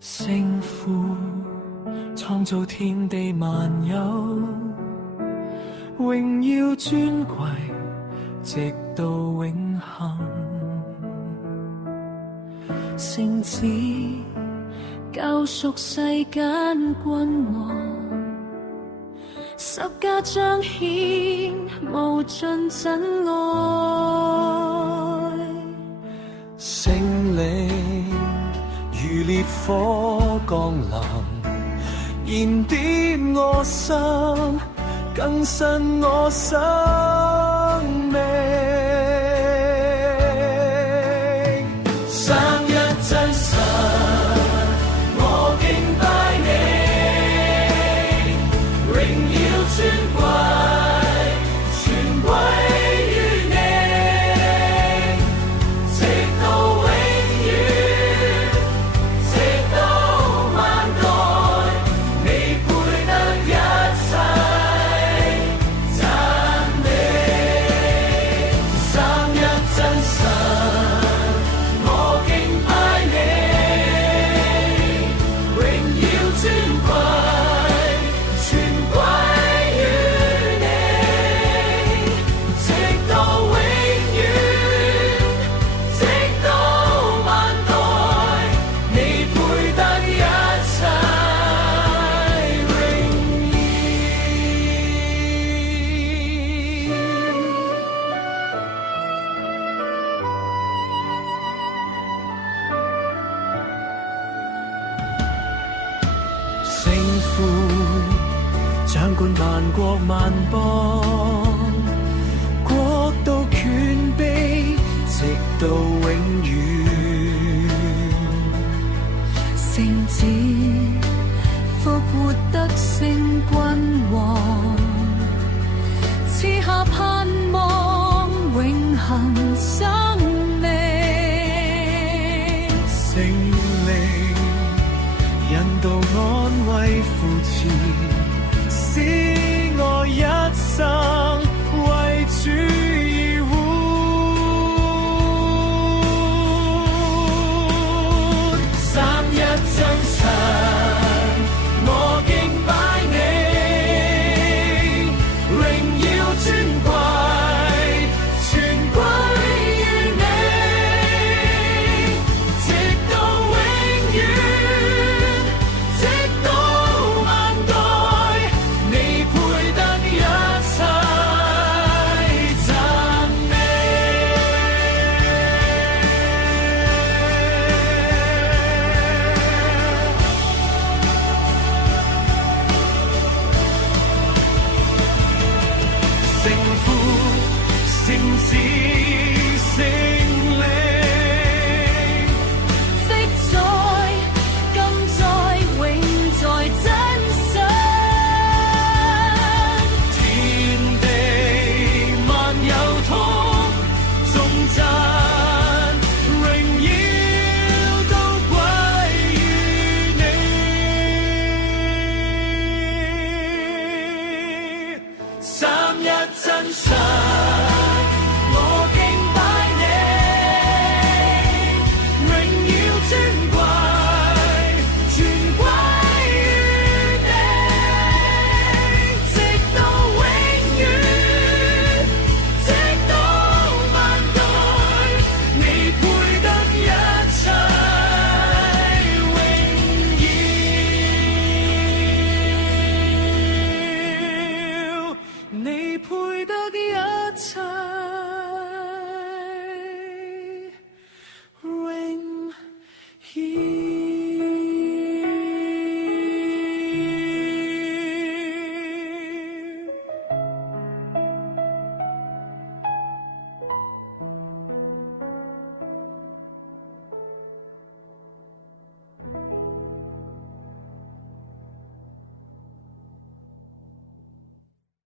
聖父創造天地萬有，榮耀尊貴，直到永恆。聖子救贖世間君王，十架彰顯無盡真愛。聖靈如烈火降臨，燃點我心，更新我生命。三一真神，我敬拜你，榮耀尊貴，全歸於你，直到永遠，直到萬代，你配得一切讚美。三一真神，我敬拜你，榮耀尊貴，全歸於你，直到永遠，直到萬代，你配得一切榮耀。聖父掌管萬國萬邦，國度權柄直到永遠。聖子復活得勝君王，賜下盼望永恆生命。聖靈引導安慰扶持，使我一生